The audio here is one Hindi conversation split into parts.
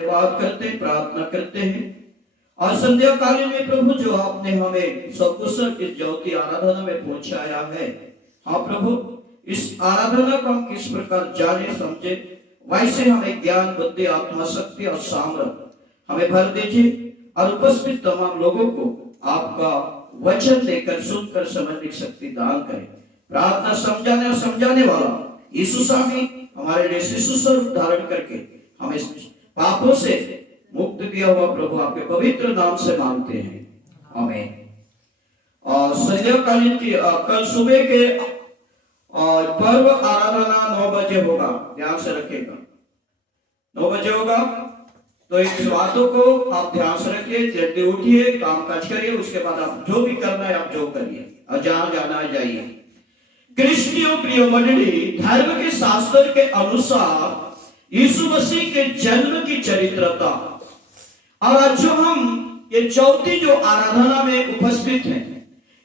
धन्यवाद करते हैं, प्रार्थना करते हैं। आज संध्या कालीन में प्रभु जो आपने हमें सकुशल इस ज्योति आराधना में पहुंचाया है, हाँ प्रभु, इस आराधना को हम किस प्रकार जाने समझे, वैसे हमें ज्ञान, बुद्धि, आत्मा शक्ति और सामर्थ हमें भर दीजिए और उपस्थित तमाम लोगों को आपका वचन देकर सुनकर समझने की शक्ति दान करें। प्रार्थना समझाने और समझाने वाला यीशु स्वामी हमारे लिए शिशु स्वरूप धारण करके हमें पापों से मुक्त किया हुआ प्रभु आपके पवित्र नाम से मांगते हैं, आमीन। और संध्या कालीन की कल सुबह के पर्व आराधना 9 बजे होगा, ध्यान से रखिएगा। 9 बजे होगा, तो इस बातों को आप ध्यान से रखिए। जल्दी उठिए, काम काज करिए, उसके बाद आप जो भी करना है आप जो करिए और जहां जाना है जाइए। क्रिस्टियों प्रिय मंडली, धर्म के शास्त्र के अनुसार यीशु मसीह के जन्म की चरित्रता और आज जो हम ये चौथी जो आराधना में उपस्थित हैं,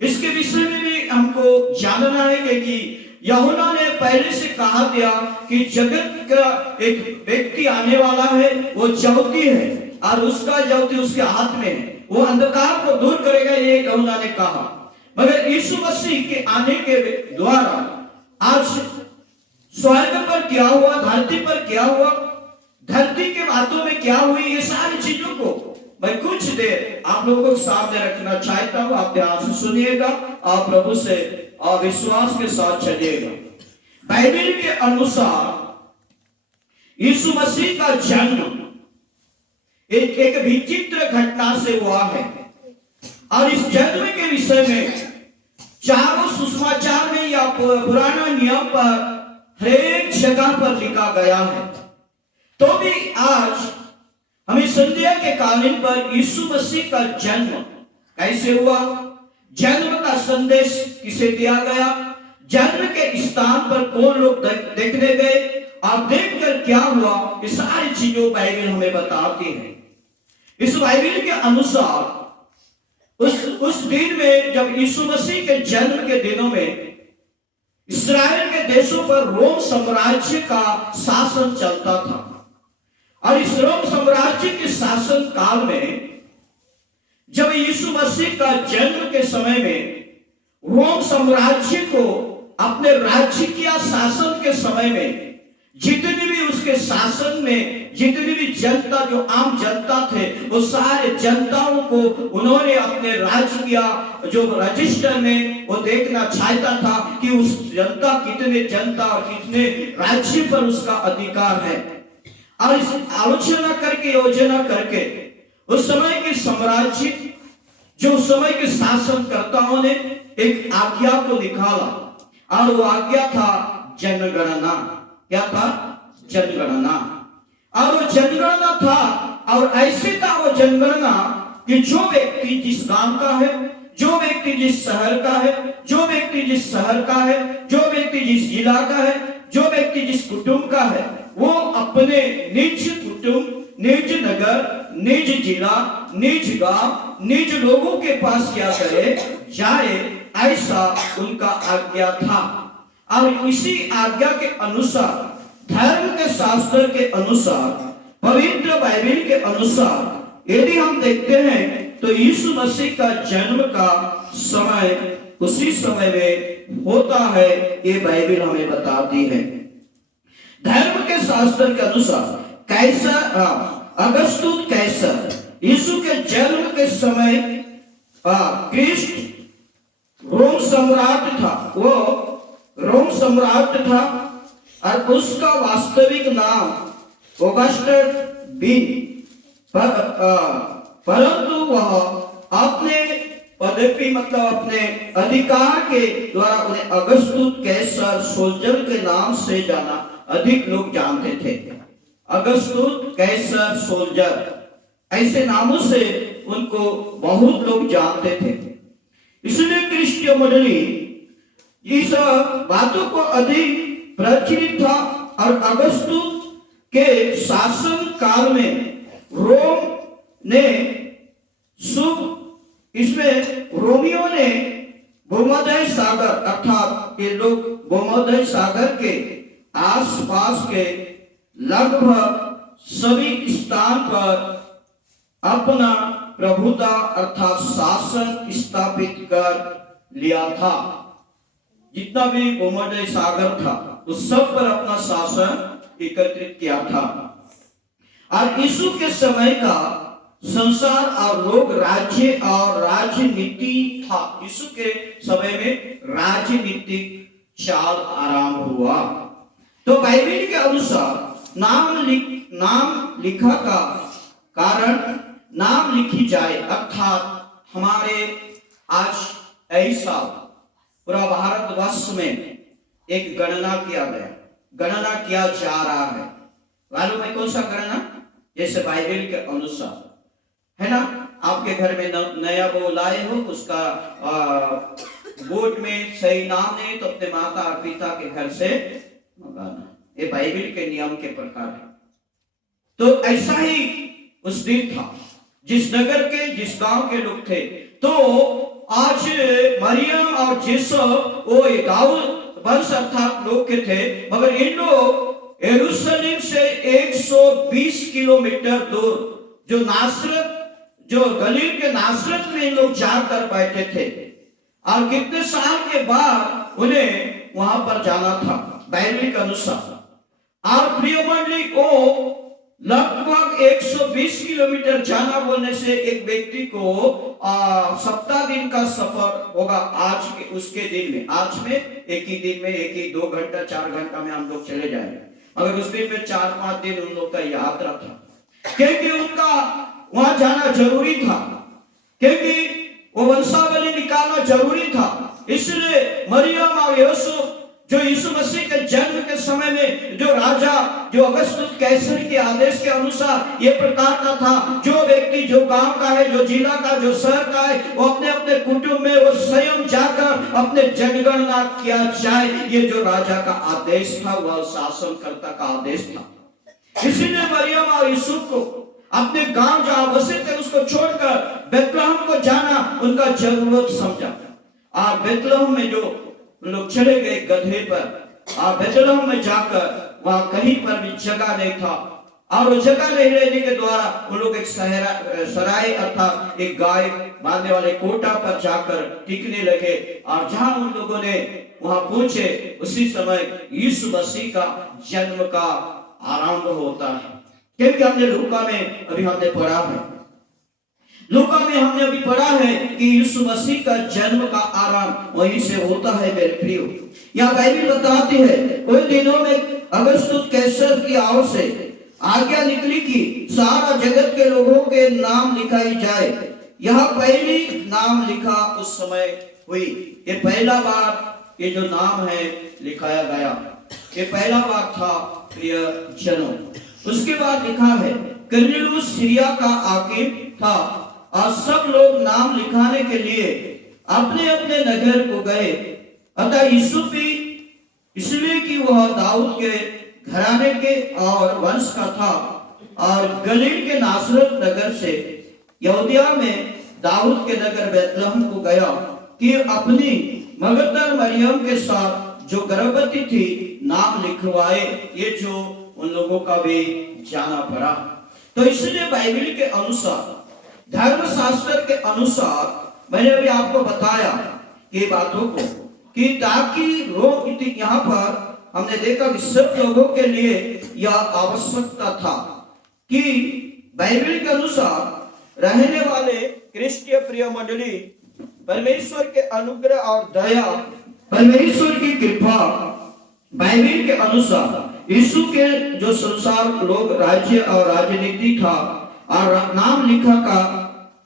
इसके विषय में भी हमको जानना है कि यूहन्ना ने पहले से कहा दिया कि जगत का एक व्यक्ति आने वाला है, वो ज्योति है और उसका ज्योति उसके हाथ में है, वो अंधकार को दूर करेगा, ये यूहन्ना ने कहा। मगर यीशु मसीह के आने के द्वारा आज स्वर्ग पर क्या हुआ, धरती पर क्या हुआ, धरती के बातों में क्या हुई, ये सारी चीजों को मैं कुछ देर आप लोगों को सामने रखना चाहता हूं। आप ध्यान से सुनिएगा, आप प्रभु से विश्वास के साथ चलिएगा। बाइबल के अनुसार यीशु मसीह का जन्म एक विचित्र घटना से हुआ है और इस जन्म के विषय में चारों सुसमाचार में या पुराना नियम पर हर एक जगह पर लिखा गया है। तो भी आज हमें संध्या के कालीन पर यीशु मसीह का जन्म कैसे हुआ, जन्म का संदेश किसे दिया गया, जन्म के स्थान पर कौन लोग देखने गए, आप देखकर क्या हुआ, ये सारी चीजों बाइबल हमें बताती है। इस बाइबल के अनुसार उस दिन में जब यीशु मसीह के जन्म के दिनों में इस्राएल के देशों पर रोम साम्राज्य का शासन चलता था और इस रोम साम्राज्य के शासन काल में जब यीशु मसीह का जन्म के समय में रोम साम्राज्य को अपने राज्य किया शासन के समय में जितनी भी उसके शासन में जितनी भी जनता, जो आम जनता थे, वो सारे जनताओं को उन्होंने अपने राज्य किया जो रजिस्टर में वो देखना चाहता था कि उस जनता कितने जनता और कितने राज्य पर उसका अधिकार है। और इस आलोचना करके, योजना करके उस समय के साम्राज्य, जो उस समय के शासनकर्ताओं ने एक आज्ञा को निकाला और वो आज्ञा था जनगणना। क्या था? जनगणना। और वो जनगणना था और ऐसे था वो जनगणना कि जो व्यक्ति जिस गांव का है, जो व्यक्ति जिस शहर का है, जो व्यक्ति जिस शहर का है, जो व्यक्ति जिस जिला का है, जो व्यक्ति जिस कुटुंब का है, वो अपने निज कुटुंब, निज नगर, निज जिला, निज गांव, निज लोगों के पास क्या करे, जाए, ऐसा उनका आज्ञा था। और इसी आज्ञा के अनुसार, धर्म के शास्त्र के अनुसार, पवित्र बाइबल के अनुसार यदि हम देखते हैं तो यीशु मसीह का जन्म का समय उसी समय में होता है, ये बाइबल हमें बताती है। धर्म के शास्त्र के अनुसार कैसर, अगस्तुस कैसर यीशु के जन्म के समय क्रिस्ट रोम सम्राट था, वो रोम सम्राट था और उसका वास्तविक नाम ऑगस्टस बिन, परंतु वह अपने पदवी मतलब अपने अधिकार के द्वारा उन्हें अगस्तुस कैसर सोल्जर के नाम से जाना अधिक लोग जानते थे। अगस्तुस कैसर सोल्जर, ऐसे नामों से उनको बहुत लोग जानते थे। इसलिए क्रिस्टियन मंडली इस बातों को अधिक प्रचलित था और अगस्तुस के शासन काल में रोम ने इसमें रोमियो ने भूमध्य सागर, अर्थात ये लोग भूमध्य सागर के आसपास के लगभग सभी स्थान पर अपना प्रभुता अर्थात शासन स्थापित कर लिया था। जितना भी भूमध्य सागर था उस सब पर अपना शासन एकत्रित किया था। और यीशु के समय का संसार और लोग राज्य और राजनीति था। यीशु के समय में राजनीतिक चाल आरंभ हुआ। तो बाइबल के अनुसार नाम लिखा का कारण नाम लिखी जाए, अर्थात हमारे आज ऐसा पूरा भारतवर्ष में एक गणना किया जा रहा है। मालूम है कौन सा गणना? जैसे बाइबल के अनुसार है ना, आपके घर में नया वो लाए हो, उसका बोर्ड में सही नाम नहीं तो अपने माता और पिता के घर से मंगाना। ये बाइबल के नियम के प्रकार है। तो ऐसा ही उस दिन था, जिस नगर के जिस गांव के लोग थे। तो आज मरियम और जिसफ वो दाऊद वंश अर्थात लोग के थे, मगर इन लोग यरूशलेम से 120 किलोमीटर दूर जो नासरत, जो गलील के नासरत में इन लोग जाकर बैठे थे। और कितने साल के बाद उन्हें वहां पर जाना था बाइबल के अनुसार। और प्रिय मंडली को लगभग 120 किलोमीटर जाना बोलने से एक व्यक्ति को 7 दिन का सफर होगा। आज के उसके दिन में, आज में एक ही दिन में 2 घंटा 4 घंटा में हम लोग चले जाएंगे, मगर उस दिन में 4-5 दिन उन लोग का यात्रा था, क्योंकि उनका वहां जाना जरूरी था, क्योंकि वो वंशावली निकालना जरूरी था। इसलिए मरियम और यूसुफ जो यीशु मसीह के जन्म के समय में जो राजा जो अगस्तुस कैसर के आदेश के अनुसार ये प्रकार का था, जो व्यक्ति जो गांव का है, जो जिला का, जो शहर का है, वो अपने अपने कुटुंब में वो स्वयं जाकर अपने जनगणना किया जाए, ये जो राजा का आदेश था, वह शासनकर्ता का आदेश था। इसीलिए मरियम और यूसुफ को अपने गांव जहां बसे थे उसको छोड़कर बेतलहम को जाना उनका जरूरत समझा। और बेतलहम में जो लोग चले गए गधे पर, और बेतलहम में जाकर वहां कहीं पर भी जगह नहीं था, और वो जगह नहीं रहने के द्वारा उन लोग एक सराय अर्थात एक गाय बांधने वाले कोटा पर जाकर टिकने लगे। और जहां उन लोगों ने वहां पहुंचे, उसी समय यीशु मसीह का जन्म का आरंभ होता है। क्योंकि हमने लूका में अभी हमने पढ़ा है, लूका में हमने अभी पढ़ा है कि यीशु मसीह का जन्म का आरंभ वहीं से होता है। मेरे प्रियो, यह बाइबल बताती है उन दिनों में अगस्तुस कैसर की ओर से आज्ञा निकली कि सारा जगत के लोगों के नाम लिखाई जाए। यह पहली नाम लिखा उस समय हुई। ये पहला बार ये जो नाम है लिखाया गया, ये पहला बार था प्रिय जनों। उसके बाद लिखा है कुरनेलियुस सीरिया का हाकिम था, और सब लोग नाम लिखाने के लिए अपने अपने नगर को गए। अतः यीशु भी इसलिए कि वह दाऊद के घराने के और वंश का था, और गलील के नासरत नगर से यहूदिया में दाऊद के नगर बेतलहम को गया कि अपनी मगदर मरियम के साथ जो गर्भवती थी नाम लिखवाए। ये जो उन लोगों का भी जाना पड़ा। तो इसलिए बाइबल के अनुसार, धर्मशास्त्र के अनुसार मैंने अभी आपको बताया ये बातों को, कि ताकि लोग यहाँ पर हमने देखा कि सब लोगों के लिए यह आवश्यकता था कि बाइबल के अनुसार रहने वाले क्रिस्टीय प्रिय मंडली परमेश्वर के अनुग्रह और दया, परमेश्वर की कृपा, बाइबल के अनुसार यीशु के जो संसार लोग राज्य और राजनीति था और नाम लिखा का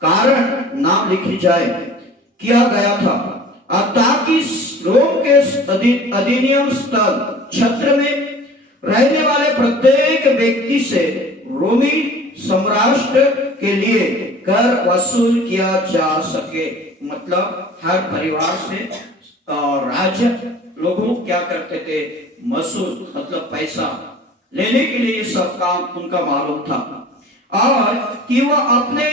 कारण नाम लिखी जाए किया गया था, और ताकि रोम के अधिनियम स्थल क्षेत्र में रहने वाले प्रत्येक व्यक्ति से रोमी सम्राट के लिए कर वसूल किया जा सके। मतलब हर परिवार से और राज्य लोगों क्या करते थे, वसूल मतलब पैसा लेने के लिए सब काम उनका मालूम था, और कि वह अपने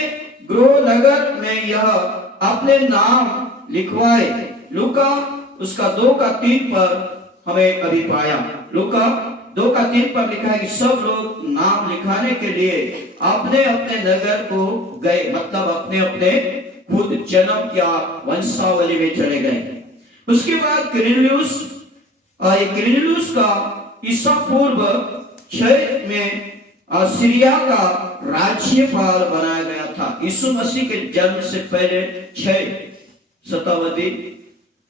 गृह नगर में यह अपने नाम लिखवाए। लूका उसका 2:3 पर हमें अभी पाया। लूका 2-3 पर लिखा है कि सब लोग नाम लिखाने के लिए अपने अपने नगर को गए, मतलब अपने अपने खुद जन्म या वंशावली में चले गए। उसके बाद क्विरिनियुस का ईसा पूर्व 6 में सीरिया का राज्यपाल बनाया गया था। यीशु मसीह के जन्म से पहले 6 शताब्दी,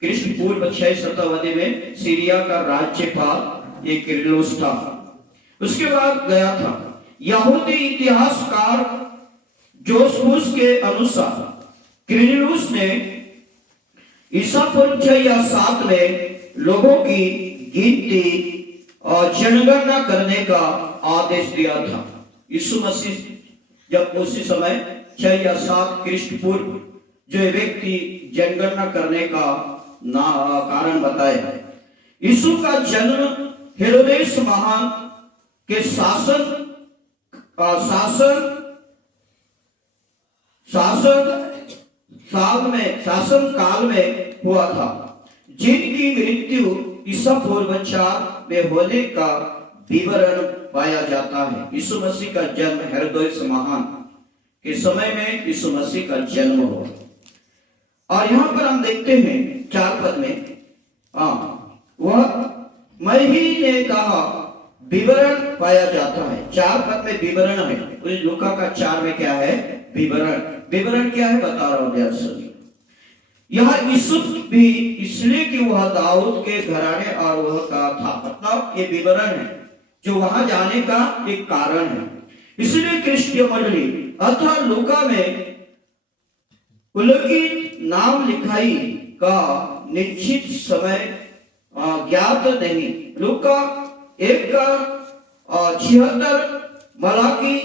कृष्ण पूर्व 6 शताब्दी में सीरिया का राज्यपाल ये क्विरिनियुस था। उसके बाद गया था यहूदी इतिहासकार जोसेफुस के अनुसार क्विरिनियुस ने ईसा पूर्व 6 या 7 में लोगों की गिनती और जनगणना करने का आदेश दिया था। यीशु मसीह जब उसी समय 6 या 7 कृष्ण पूर्व जो व्यक्ति जनगणना करने का कारण बताया। यीशु का जन्म हेरोदेस महान के शासन काल में हुआ था, जिनकी मृत्यु ईसा पूर्व 4 में होने का विवरण पाया जाता है। यीशु मसीह का जन्म हेरोदेस महान के समय में यीशु मसीह का जन्म हुआ। और यहाँ पर हम देखते हैं 4 पद में वह मैं ही ने कहा विवरण पाया जाता है। 4 पद में विवरण है। लूका का 4 में क्या है? विवरण क्या है बता रहा हूं। यह यूसुफ भी इसलिए कि वह दाऊद के घराने और वह का था, मतलब ये विवरण है जो वहां जाने का एक कारण है। इसलिए क्रिस्टीय मंडली अथवा लूका में उल्लिखित नाम लिखाई का निश्चित समय ज्ञात नहीं। लूका 1 का 76, मलाकी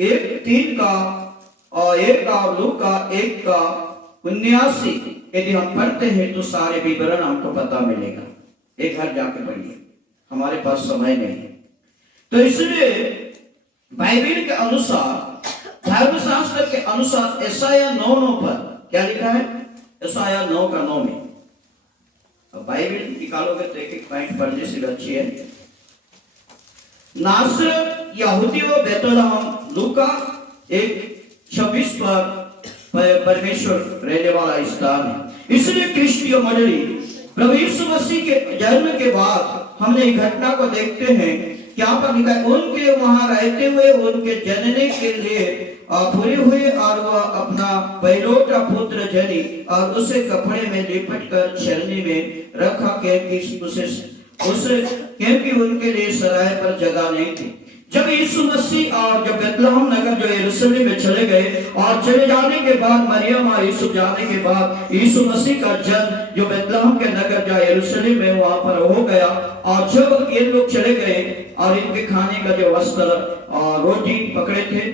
1:3 का और 1 और लूका 1 का 79 यदि हम पढ़ते हैं तो सारे विवरण हमको पता मिलेगा। एक घर जाके पढ़िए, हमारे पास समय नहीं है। तो इसलिए बाइबल के अनुसार, धर्मशास्त्र के अनुसार यशायाह 9:9 पर क्या लिखा है? यशायाह 9:9 में बाइबल निकालोगे तो एक पॉइंट पढ़ने से अच्छी है। नासरत यहूदियों बेतलहम, लूका 1:26 पर परमेश्वर रहने वाला स्थान है। इसलिए क्रिस्टीय मंडली प्रभु यीशु मसीह के जन्म के बाद हमने एक घटना को देखते हैं। यहाँ पर लिखा है उनके वहां रहते हुए उनके जनने के लिए पूरे हुए और वह अपना पहलौठा पुत्र जनी और उसे कपड़े में लिपट कर छलनी में रखा, क्योंकि उनके लिए सराय पर जगह नहीं थी। जब यीशु मसीह और जब बेतलहम नगर जो यरूशलेम में चले गए और चले जाने के बाद मरियम और यूसुफ जाने के बाद यीशु मसीह का जन्म जो बेतलहम के नगर जो यरूशलेम में वहां पर हो गया। और जब ये लोग चले गए और इनके खाने का जो वस्त्र और रोटी पकड़े थे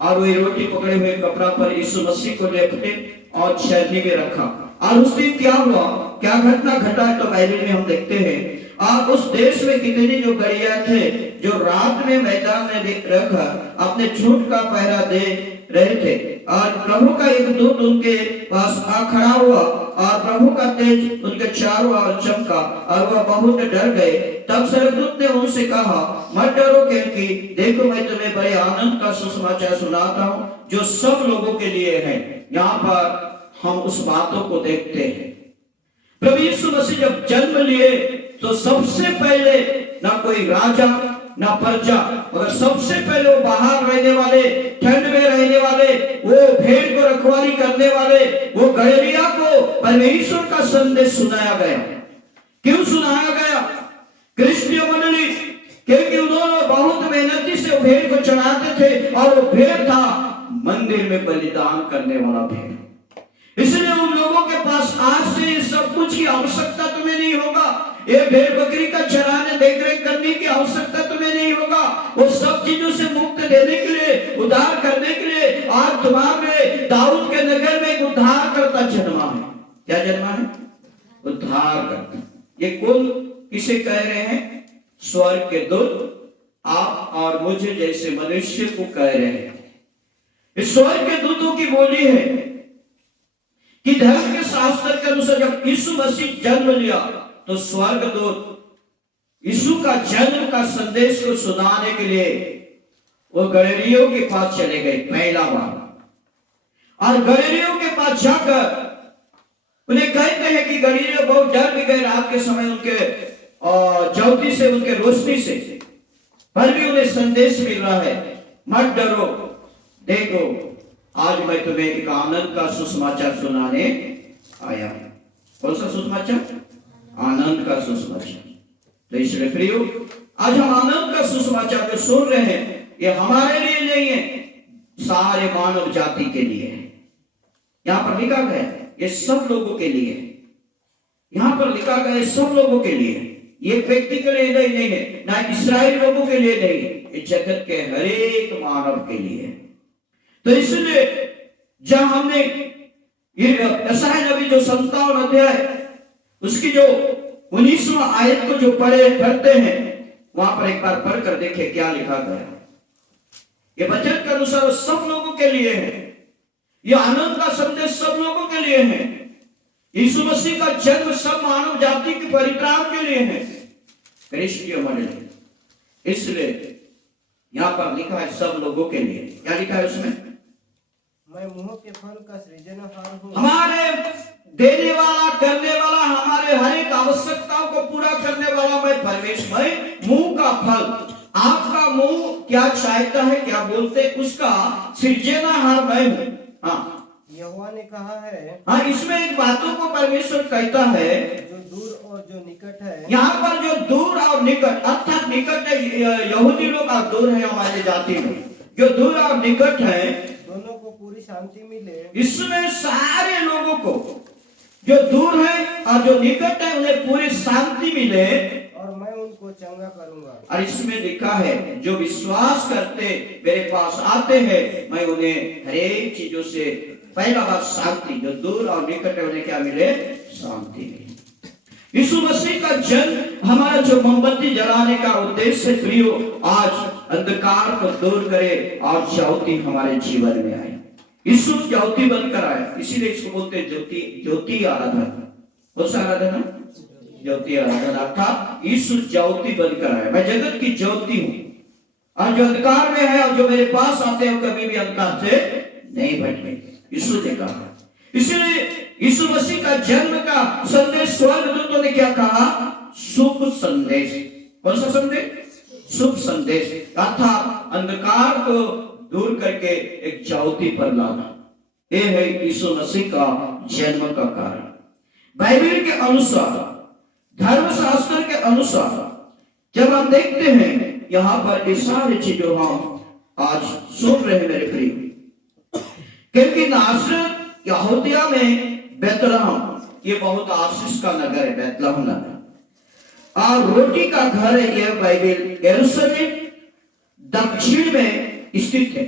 और वही रोटी पकड़े हुए कपड़ा पर यीशु मसीह को लेपटे और छलनी में रखा। और उस दिन क्या हुआ, क्या घटना घटा तो बाइबल में हम देखते हैं। और उस देश में कितने जो गड़िया थे जो रात में मैदान में रखकर अपने झूठ का पहरा दे रहे थे। और प्रभु का एक दूत उनके पास आ खड़ा हुआ और प्रभु का तेज उनके चारों ओर चमका और वह बहुत डर गए। तब स्वर्गदूत ने उनसे कहा मत डरो, क्योंकि देखो मैं तुम्हें बड़े आनंद का सुसमाचार सुनाता हूँ जो सब लोगों के लिए है। यहाँ पर हम उस बातों को देखते हैं। प्रभु यीशु मसीह जब जन्म लिए तो सबसे पहले ना कोई राजा ना प्रजा, मगर सबसे पहले वो बाहर रहने वाले, ठंड में रहने वाले, वो भेड़ को रखवाली करने वाले, वो गलीलिया को परमेश्वर का संदेश सुनाया गया। क्यों सुनाया गया? क्रिस्टीय मंडली, क्योंकि उन्होंने बहुत मेहनती से भेड़ को चढ़ाते थे और वो भेड़ था मंदिर में बलिदान करने वाला भेड़। इसलिए उन लोगों के पास आज से सब कुछ की आवश्यकता तुम्हें नहीं होगा। ये भेड़ बकरी का चराने देखरेख करने की आवश्यकता तुम्हें नहीं होगा। वो सब चीजों से मुक्त देने के लिए, उद्धार करने के लिए आज तुम्हारे दाऊद के नगर में एक उद्धार करता जन्मा है। क्या जन्मा है? उद्धार करता। ये कुल किसे कह रहे हैं? स्वर्ग के दूत आप और मुझे जैसे मनुष्य को कह रहे हैं। इस स्वर्ग के दूतों की बोली है कि धर्म के शास्त्र के अनुसार जब यीशु मसीह जन्म लिया तो स्वर्गदूत यीशु का जन्म का संदेश को सुनाने के लिए वो गलीलियों के पास चले गए पहला बार। और गलीलियों के पास जाकर उन्हें कहते हैं कि गलीलियों बहुत डर भी गए रात के समय उनके ज्योति से, उनके रोशनी से, पर भी उन्हें संदेश मिल रहा है, मत डरो, देखो आज मैं तुम्हें एक आनंद का सुसमाचार सुनाने आया हूं। कौन सा सुसमाचार? आनंद का सुसमाचार। तो इसलिए प्रियो, आज हम आनंद का सुसमाचार जो सुन रहे हैं, ये हमारे लिए नहीं है, सारे मानव जाति के लिए है। यहां पर लिखा गया है ये सब लोगों के लिए है। यहां पर लिखा गया है सब लोगों के लिए है। ये व्यक्ति के लिए नहीं है, ना इस्राएल लोगों के लिए नहीं है, ये जगत के हर एक मानव के लिए है। तो इसलिए जब हमने ये यशायाह नबी जो 57 अध्याय उसकी जो 19वां आयत को जो पढ़ते हैं, वहां पर एक बार पढ़कर देखे क्या लिखा गया। ये वचन के अनुसार सब लोगों के लिए है। ये आनंद का संदेश सब लोगों के लिए है। यीशु मसीह का जन्म सब मानव जाति के परित्राण के लिए है, क्रिस्टीय मंडली। इसलिए यहां पर लिखा है सब लोगों के लिए। क्या लिखा है उसमें? मैं मुंह के फल का सृजनहार हूँ। हमारे देने वाला, करने वाला, हमारे हर एक आवश्यकताओं को पूरा करने वाला मैं परमेश्वर, मैं मुंह का फल। आपका मुंह क्या चाहता है, क्या बोलते, उसका सृजनहार मैं हूँ। हाँ, यहोवा ने कहा है। हाँ, इसमें एक बातों को परमेश्वर कहता है, जो दूर और जो निकट है। यहाँ पर जो दूर और निकट, अर्थात निकट है यहूदी लोग और दूर है हमारे जाति में, जो दूर और निकट है दोनों को पूरी शांति मिले। इसमें सारे लोगों को, जो दूर है और जो निकट है, उन्हें पूरी शांति मिले, और मैं उनको चंगा करूंगा। और इसमें लिखा है जो विश्वास करते मेरे पास आते हैं, मैं उन्हें हर एक चीजों से, पहला बात शांति, जो दूर और निकट है उन्हें क्या मिले? शांति मिले। यीशु मसीह का जन्म, हमारा जो मोमबत्ती जलाने का उद्देश्य प्रियो, आज अंधकार को दूर करे और ज्योति हमारे जीवन में आए। यीशु ज्योति बनकर आया, इसीलिए इसको बोलते हैं ज्योति आराधना। कौन सा आराधना? ज्योति आराधना। अर्थात यीशु ज्योति बनकर आया। मैं जगत की ज्योति हूं, और जो अंधकार में है और जो मेरे पास आते हैं कभी भी अंधकार से नहीं भटके, यीशु ने कहा। इसलिए यीशु मसीह का जन्म का संदेश स्वर्गदूतों ने क्या कहा? शुभ संदेश। कौन सा संदेश? शुभ संदेश, अर्थात अंधकार को दूर करके एक ज्योति पर लाना। यह है यीशु मसीह का जन्म का कारण। बाइबल के अनुसार, धर्मशास्त्र के अनुसार जब हम देखते हैं, यहाँ पर ये सारी चीजों हम आज सुन रहे हैं मेरे प्रिय, क्योंकि नासरत यहूदिया में बैतलहम, ये बहुत आशीष का नगर है, बैतलहम नगर, और रोटी का घर है यह बाइबल यरूशलेम दक्षिण में स्थित है।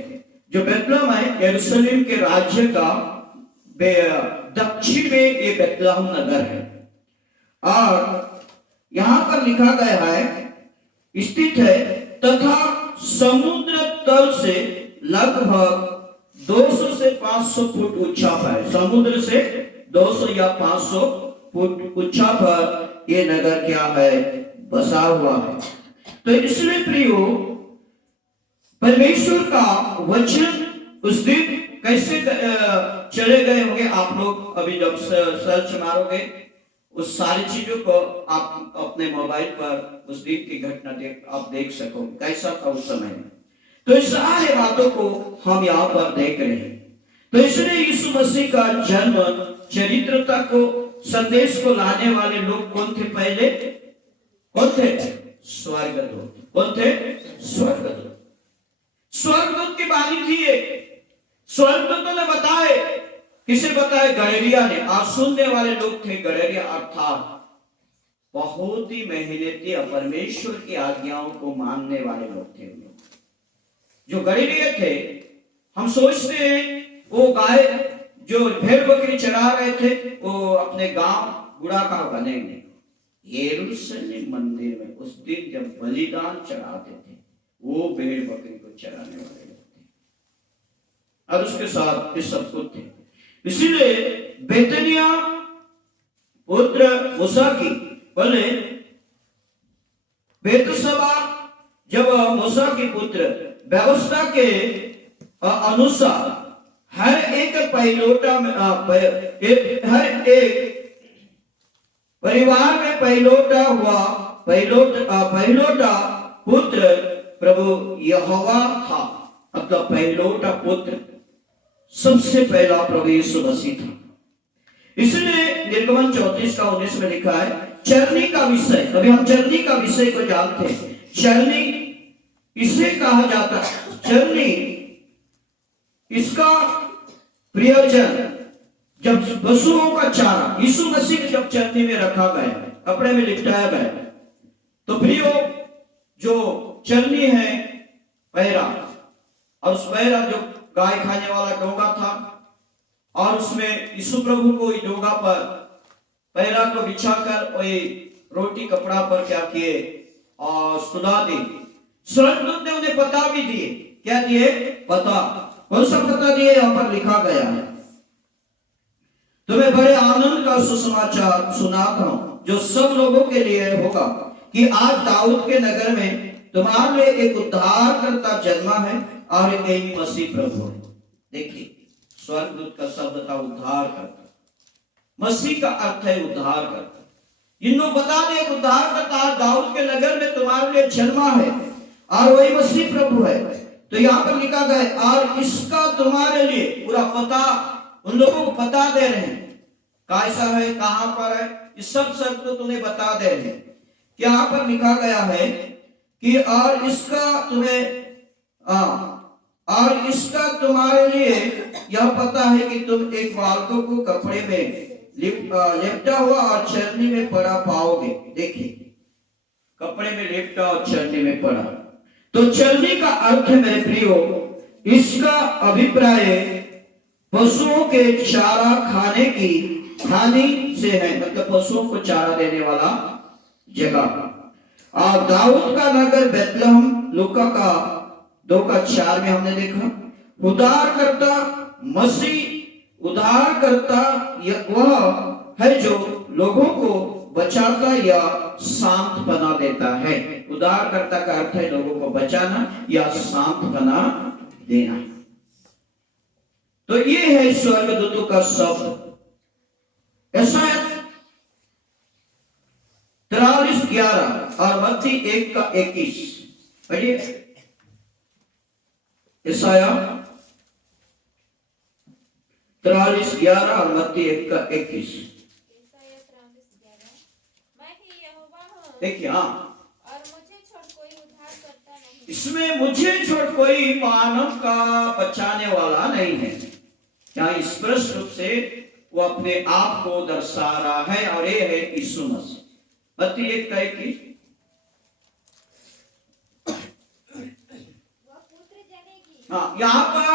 जो बैतलहम है यरूशलेम के राज्य का दक्षिण में ये बैतलहम नगर है, और यहां पर लिखा गया है स्थित है, तथा समुद्र तल से लगभग 200 से 500 फुट ऊंचा है। समुद्र से 200 या 500 फुट ऊंचा पर ये नगर क्या है? बसा हुआ है। तो इसलिए प्रियो, परमेश्वर का वचन उस दिन कैसे चले गए होंगे आप लोग, अभी जब सर्च मारोगे उस सारी चीजों को आप अपने मोबाइल पर उस दिन की घटना आप देख सकोगे कैसा था उस समय में। तो इस सारे बातों को हम यहाँ पर देख रहे हैं। तो इसलिए यीशु मसीह का जन्म, चरित्रता को, संदेश को लाने वाले लोग कौन थे? पहले कौन थे? स्वर्गदूत। कौन थे? स्वर्गदूत। स्वर्गदूत की बानी थी ये। स्वर्गदूतों ने बताए, किसे बताए? गलीलिया ने। आज सुनने वाले लोग थे गलीलिया, अर्थात बहुत ही मेहनती और परमेश्वर की आज्ञाओं को मानने वाले लोग थे। जो गलीलिया थे, हम सोचते हैं वो गाय जो भेड़ बकरी चरा रहे थे वो अपने गांव बुढ़ाका बनेंगे। यरूशलेम मंदिर में उस दिन जब बलिदान चढ़ाते थे, वो भेड़ बकरी को चराने वाले लोग थे, और उसके साथ ये सब कुछ थे। इसीलिए बेतनिया पुत्र मूसा की बोले बेतसबा जब मूसा के पुत्र व्यवस्था के अनुसार हर एक पहिलोटा में हर एक परिवार में पहिलोटा पुत्र प्रभु यहोवा था। मतलब पहिलोटा पुत्र सबसे पहला प्रभु यीशु मसीह था। इसलिए निर्गमन 34:19 में लिखा है चरनी का विषय। अभी हम चरनी का विषय को जानते हैं। चरनी इसे कहा जाता है, चरनी इसका प्रयोजन जब पशुओं का चारा यीशु मसीह ने जब चरनी में रखा गया, कपड़े में लिपटाया गया, तो प्रियो जो चरनी है पैरा, और उस पैरा जो गाय खाने वाला डोंगा था, और उसमें यीशु प्रभु को डोंगा पर पैरा को बिछाकर वही रोटी कपड़ा पर क्या किए और सुला दी। स्वर्गदूत ने उन्हें पता भी दिए। क्या दिए? पता। कौन सा पता दिए? यहाँ पर लिखा गया है। तुम्हें बड़े आनंद का सुसमाचार सुनाता हूं जो सब लोगों के लिए होगा कि आज दाऊद के नगर में तुम्हारे लिए एक उद्धारकर्ता जन्मा है और यही मसीह प्रभु है। देखिए स्वर्गदूत का शब्द था उद्धारकर्ता। मसीह का अर्थ है उद्धारकर्ता। इनको बता दे उद्धारकर्ता दाऊद के नगर में तुम्हारे लिए जन्मा है और वही मसीह प्रभु है। तो यहाँ पर लिखा गया और इसका तुम्हारे लिए पूरा पता उन लोगों को बता दे रहे हैं, कैसा है, कहां पर है, इस सब तो तुम्हें बता दे रहे हैं। यहाँ पर लिखा गया है कि और इसका तुम्हारे लिए यह पता है कि तुम एक बालकों को कपड़े में लिपटा हुआ और चरनी में पड़ा पाओगे। देखिए कपड़े में लिपटा और चरनी में पड़ा। तो चरनी का अर्थ है मेरे प्रियो, इसका अभिप्राय पशुओं के चारा खाने से है। मतलब पशुओं को चारा देने वाला जगह। और दाऊद का नगर बेतलहम लूका का 2:4 में हमने देखा। उद्धारकर्ता मसीह उद्धारकर्ता वह है जो लोगों को बचाता या शांत बना देता है। उद्धारकर्ता का अर्थ है लोगों को बचाना या शांत बना देना। तो ये है स्वर्गदूतों का शब्द। ऐसा 43:11 और मत्ती 1:21 पढ़िए। ईसाया 43:11 और मत्ती 1:21। देखिए हाँ, इसमें मुझे छोड़ कोई मानव का बचाने वाला नहीं है। यहाँ स्पष्ट रूप से वो अपने आप को दर्शा रहा है और ये है यीशु मसीह। मत्ती 1:21। हाँ, यहाँ पर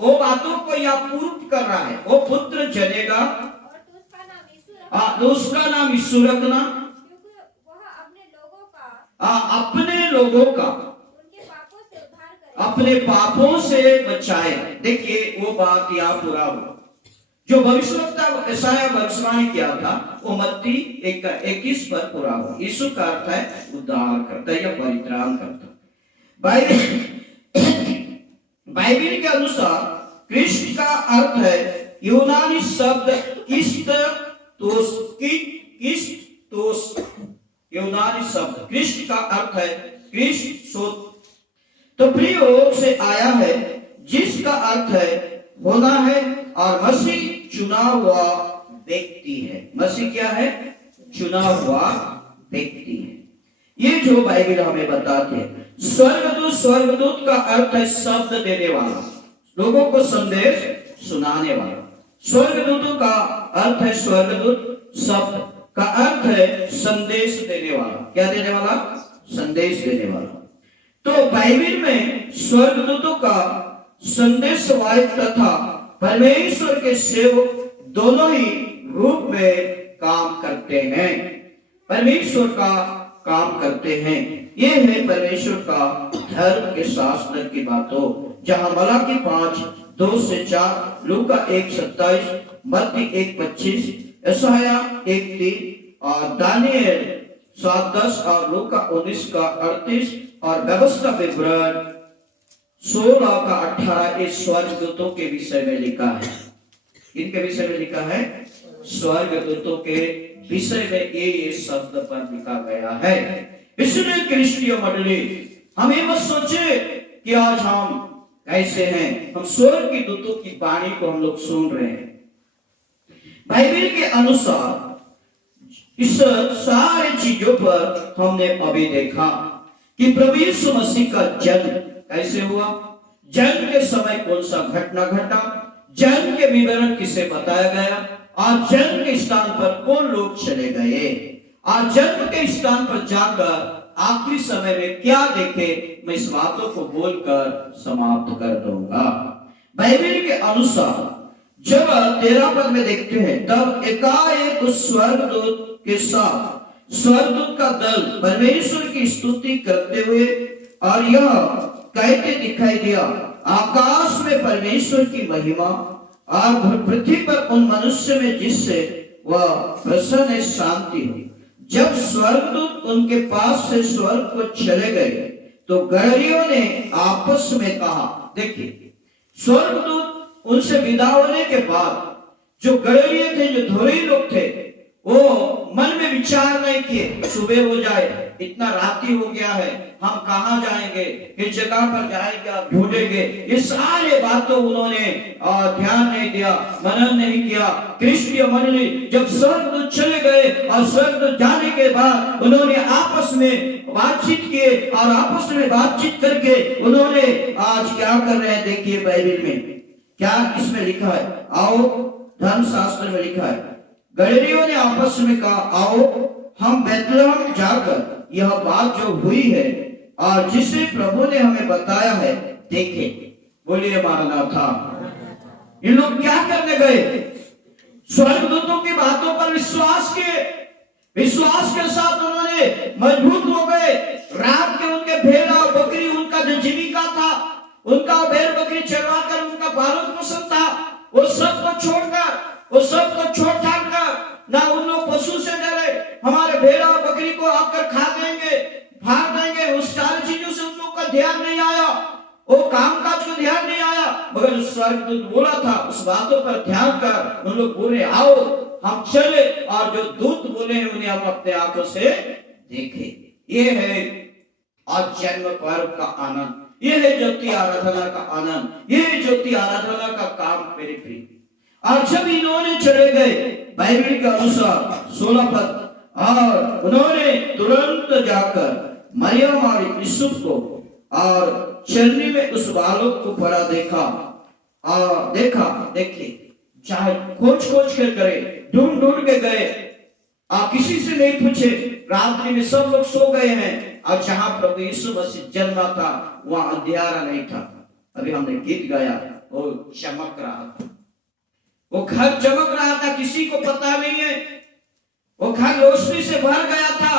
वो बातों को यह पूर्व कर रहा है। वो पुत्र जनेगा तो उसका नाम यीशु रखना, अपने लोगों का अपने पापों से बचाए। देखिए वो बात यहाँ पूरा हुआ जो भविष्यवक्ता यशायाह भविष्यवाणी किया था, वो मत्ती 1:21 पर पूरा हुआ। यीशु का अर्थ है उद्धार करता या परित्राण करता। बाइबल के अनुसार कृष्ण का अर्थ है यूनानी शब्द किस्तोस। यूनानी शब्द कृष्ण का अर्थ है क्रिस्टोस। तो प्रियो से आया है जिसका अर्थ है होना है, और मसीह चुना हुआ व्यक्ति है। मसीह क्या है? चुना हुआ व्यक्ति है। ये जो बाइबल हमें बताते हैं। स्वर्गदूत का अर्थ है शब्द देने वाला, लोगों को संदेश सुनाने वाला। स्वर्गदूतों का अर्थ है स्वर्गदूत शब्द का अर्थ है संदेश देने वाला। क्या देने वाला? संदेश देने वाला। तो बाइबल में स्वर्गदूतों का संदेशवाहक तथा परमेश्वर के सेवक दोनों ही रूप में काम करते हैं। परमेश्वर का काम करते हैं। ये है परमेश्वर का धर्म के शास्त्र की बातों, जहां मलाकी 5:2-4, लूका 1:27, मत्ती 1:25, यशायाह 1:3 और दानियेल 7:10 और लूका 19 का 38 और व्यवस्था विवरण 16 का 18 इस स्वर्गदूतों के विषय में लिखा है। इनके विषय में लिखा है, स्वर्गदूतों के विषय में ये शब्द पर लिखा गया है। इसलिए क्रिस्टीय मंडली, हम ये मत सोचे कि आज हम कैसे हैं, हम स्वर्ग की दूतों की वाणी को हम लोग सुन रहे हैं। बाइबल के अनुसार इस सारे चीजों पर हमने अभी देखा कि प्रभु यीशु मसीह का जन्म कैसे हुआ, जन्म के समय कौन सा घटना घटा, जन्म के विवरण किसे बताया गया, और जन्म के स्थान पर कौन लोग चले गए, और जन्म के स्थान पर जाकर आखिरी समय में क्या देखे, मैं इस बातों को बोलकर समाप्त कर दूंगा। बाइबल के अनुसार जब 13 पद में देखते हैं, तब एकाएक उस स्वर्गदूत के साथ स्वर्गदूत का दल परमेश्वर की स्तुति करते हुए और यह कहते दिखाई दिया, आकाश में परमेश्वर की महिमा और पृथ्वी पर उन मनुष्य में जिससे वह प्रसन्न है शांति हो। जब स्वर्गदूत उनके पास से स्वर्ग को चले गए तो गड़रियों ने आपस में कहा, देखिए स्वर्गदूत उनसे विदा होने के बाद जो गड़रिये थे, जो धोरी लोग थे, वो मन में विचार नहीं किए सुबह हो जाए, इतना राती हो गया है, हम कहां जाएंगे, किस जगह पर जाएंगे, आप ढूंढेंगे, ये सारे बातों उन्होंने ध्यान नहीं दिया, मनन नहीं किया। क्रिस्टीय मंडली, जब स्वर्गदूत चले गए और स्वर्गदूत जाने के बाद उन्होंने आपस में बातचीत किए और आपस में बातचीत करके उन्होंने आज क्या कर रहे हैं, देखिए बाइबल में क्या इसमें लिखा है, आओ, धर्मशास्त्र में लिखा है, गड़रियों ने आपस में कहा, आओ हम बेथलेहम जाकर यह बात जो हुई है और जिसे प्रभु ने हमें बताया है देखें। बोलिए मारनाथा। इन लोग क्या करने गए, स्वर्गदूतों की बातों पर विश्वास किए, विश्वास के साथ उन्होंने मजबूत हो गए। रात के उनके भेड़ और बकरी, उनका जो जीविका था, उनका भेड़ बकरी चरवाकर उनका पालन पोषण था, वो सबको छोड़कर, वो सबको छोड़ छाड़ कर, ना उन लोग पशु से डरे, हमारे भेड़ और बकरी को आकर खा देंगे, भाग देंगे, उस सारी चीजों से उन लोग का ध्यान नहीं आया, वो कामकाज को ध्यान नहीं आया, मगर जो स्वर्गदूत बोला था उस बातों पर ध्यान कर उन लोग बोले, आओ हम चले, और जो दूत बोले हैं उन्हें हम अपने आंखों से देखे। ये है आज जन्म पर्व का आनंद, ये है ज्योति आराधना का आनंद, ये है ज्योति आराधना का काम मेरे प्रिय। और जब इन्होंने चले गए बाइबल के अनुसार 16 पद, और उन्होंने तुरंत जाकर मरियम और यूसुफ को और चरनी में उस बालक को पड़ा देखा, और देखिए चाहे खोज कर गए, ढूंढ के गए, किसी से नहीं पूछे, रात्रि में सब लोग सो गए हैं, और जहां प्रभु यीशु मसीह जन्मा था वहां अंधियारा नहीं था। अभी हमने गीत गाया, वो चमक रहा था, वो घर चमक रहा था, किसी को पता नहीं है, वो घर रोशनी से भर गया था,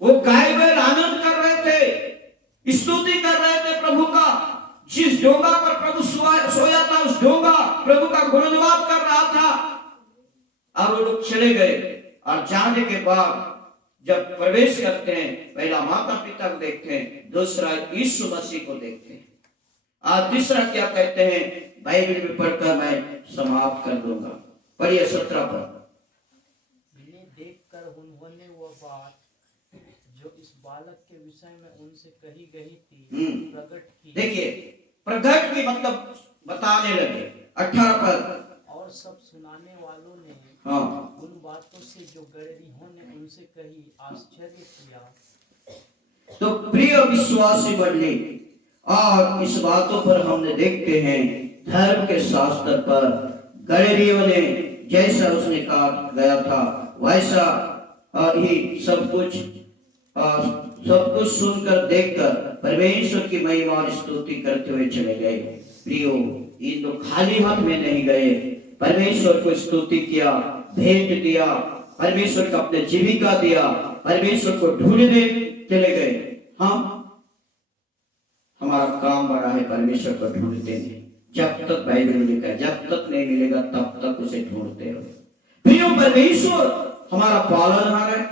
वो गाय बैल आनंद कर रहे थे, स्तुति कर रहे थे प्रभु का, जिस डोंगा पर प्रभु सोया था उस डोंगा प्रभु का गुणगान कर रहा था। और वो लोग चले गए, और जाने के बाद जब प्रवेश करते हैं, पहला माता पिता को देखते हैं, दूसरा यीशु मसीह को देखते हैं, और तीसरा क्या कहते हैं बाइबल में पढ़कर मैं समाप्त कर दूंगा। पढ़िए 17 पर। देखकर उन्होंने वो बात जो इस बालक के विषय में उनसे कही गई थी प्रकट की। देखिए प्रकट की मतलब बताने लगे। 18 पर, और सब सुनाने वालों ने उन बातों से जो गड़रियों ने उनसे कही आश्चर्य किया। तो प्रिय विश्वासी मंडली, और इस बातों पर हमने देखते हैं धर्म के शास्त्र पर गड़रियों ने जैसा उसने कहा गया था वैसा ही सब कुछ सुनकर देखकर परमेश्वर की महिमा और स्तुति करते हुए चले गए। प्रियो, इन लोग खाली हाथ में नहीं गए, परमेश्वर को स्तुति किया, भेंट दिया, परमेश्वर को अपने जीविका दिया, परमेश्वर को ढूंढने चले गए। हमारा काम बड़ा है परमेश्वर को ढूंढते हैं। जब तक बाइबल में लिखा है जब तक नहीं मिलेगा तब तक उसे ढूंढते हो। प्रियो, परमेश्वर हमारा पालनहार है,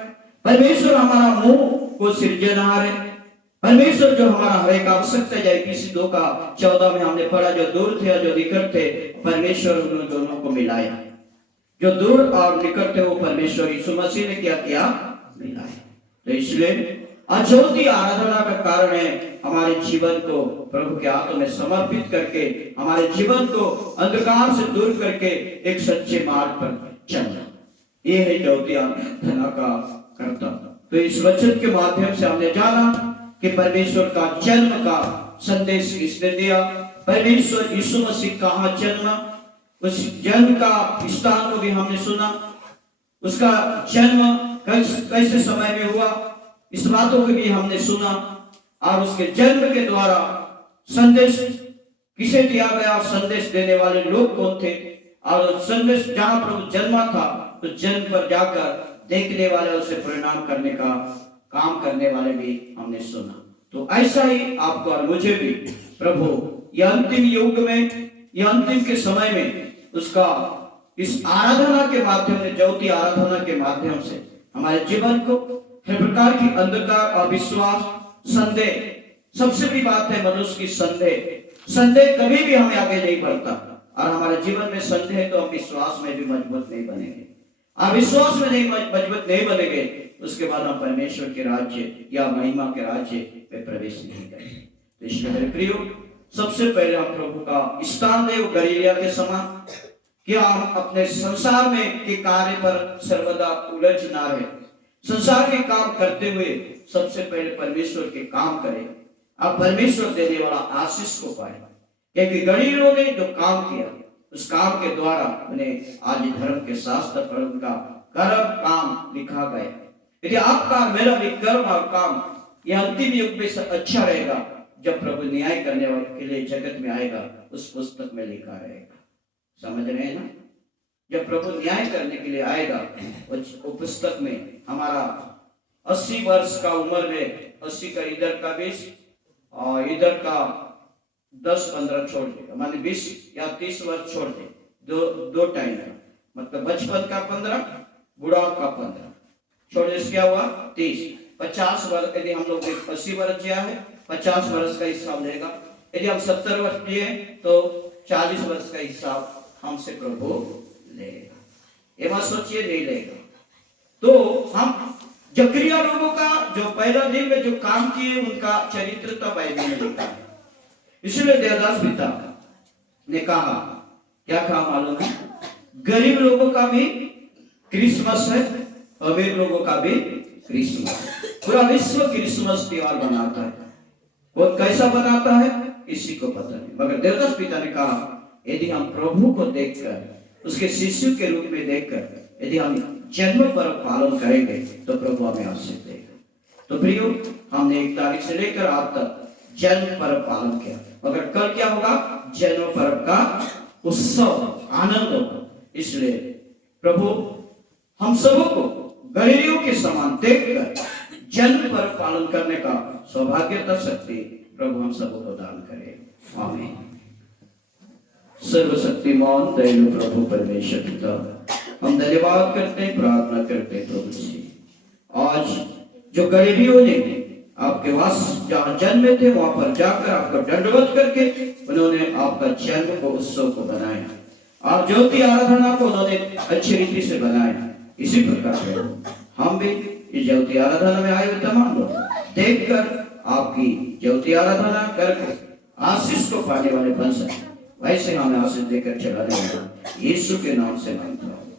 परमेश्वर हमारा मुंह को सृजनहार है। परमेश्वर जो हमारा हर एक आवश्यकता जाए, किसी 2 का 14 में हमने पढ़ा, जो दूर थे और जो निकट थे परमेश्वर उन दोनों को मिलाया। जो दूर और निकट थे वो परमेश्वर यीशु मसीह ने क्या किया, मिलाया। तो इसलिए अज्योति आराधना का कारण है हमारे जीवन को प्रभु के हाथों में समर्पित करके, हमारे जीवन को अंधकार से दूर करके एक सच्चे मार्ग पर चलना। ये है ज्योति आराधना का कर्तव्य। तो इस वचन के माध्यम से हमने जाना कि परमेश्वर का जन्म का संदेश किसने दिया, परमेश्वर यीशु मसीह कहाँ जन्मा, उस जन्म का स्थान को भी हमने सुना, उसका जन्म कैसे समय में हुआ, इस बातों को भी हमने सुना। और उसके जन्म के द्वारा संदेश किसे दिया गया, संदेश देने वाले लोग कौन थे, और संदेश जहां प्रभु जन्मा था तो जन्म पर जाकर देखने वाले उसे परिणाम करने का काम करने वाले भी हमने सुना। तो ऐसा ही आपको और मुझे भी प्रभु यह अंतिम युग में, यह अंतिम के समय में उसका इस आराधना के माध्यम से, ज्योति आराधना के माध्यम से हमारे जीवन को हर प्रकार की अंधकार, अविश्वास, संदेह, सबसे बड़ी बात है मनुष्य की संदेह कभी भी हमें आगे नहीं बढ़ता। और हमारे जीवन में संदेह तो हम विश्वास में भी मजबूत नहीं बनेंगे। आप विश्वास में नहीं मजबूत नहीं बनेंगे, उसके बाद हम परमेश्वर के राज्य या महिमा के राज्य में प्रवेश नहीं करेंगे। तो इसलिए मेरे प्रियो, सबसे पहले हम प्रभु का स्थान देव गलीलिया के समान, कि हम अपने संसार में के कार्य पर सर्वदा उलझ ना रहे, संसार के काम करते हुए सबसे पहले परमेश्वर के काम करें, आप परमेश्वर देने वाला आशीष को पाए। क्योंकि गलीलियों ने जो काम किया उस काम के द्वारा उन्हें आदि धर्म के शास्त्र पर उनका कर्म काम लिखा गया। यदि आपका मेरा भी कर्म और काम यह अंतिम युग में अच्छा रहेगा, जब प्रभु न्याय करने वाले के लिए जगत में आएगा, उस पुस्तक में लिखा रहेगा। समझ रहे हैं ना? जब प्रभु न्याय करने के लिए आएगा, वो पुस्तक में हमारा 80 वर्ष का उम्र में 80 का इधर का 20 और इधर का 10-15 छोड़ देगा, माने 20 या 30 वर्ष छोड़ दे, दो टाइम का, मतलब बचपन का 15, बुढ़ाप का 15 छोड़ने से क्या हुआ 30। 50 वर्ष यदि हम लोग 80 वर्ष जिया है, 50 वर्ष का हिसाब लेगा। यदि हम 70 वर्ष जिए तो 40 वर्ष का हिसाब हमसे प्रभु लेगा। ये बात सोचिए, नहीं लेगा। तो हम जकरिया लोगों का जो पहला दिन में जो काम किए उनका चरित्र तो बाइबल में लिखा है। इसलिए देवदास पिता ने कहा, क्या कहा मालूम है, गरीब लोगों का भी क्रिसमस है, अमीर लोगों का भी क्रिसमस। पूरा विश्व क्रिसमस त्योहार बनाता है। वो कैसा बनाता है किसी को पता नहीं, मगर देवदास पिता ने कहा, यदि हम प्रभु को देखकर, उसके शिशु के रूप में देखकर यदि हम जन्म पर पालन करेंगे तो प्रभु हमें आशीष देगा। तो प्रियो, हमने 1 तारीख से लेकर आज तक जन्म पर्व पालन किया, मगर कल क्या होगा, जन्म पर्व का उत्सव, आनंद होगा। इसलिए प्रभु हम सबको गलीलियों के समान देखकर जन्म पर्व पालन करने का सौभाग्यता शक्ति प्रभु हम सबको दान करे। आमीन। सर्वशक्तिमान दयालु प्रभु परमेश्वर पिता, हम धन्यवाद करते हैं, प्रार्थना करते हैं प्रभु जी, आज जो गलीलियों ने आपके वास जहाँ जन्मे थे वहां पर जाकर आपको दंडवत करके उन्होंने आपका जन्म को उत्सव को बनाया, आप ज्योति आराधना को उन्होंने अच्छी रीति से बनाया। इसी प्रकार हम भी इस ज्योति आराधना में आए तमाम लोग देखकर आपकी ज्योति आराधना करके आशीष को पाने वाले बन सके, वैसे हमें आशीष देकर चला जाएगा। यीशु के नाम से मांगता हूँ।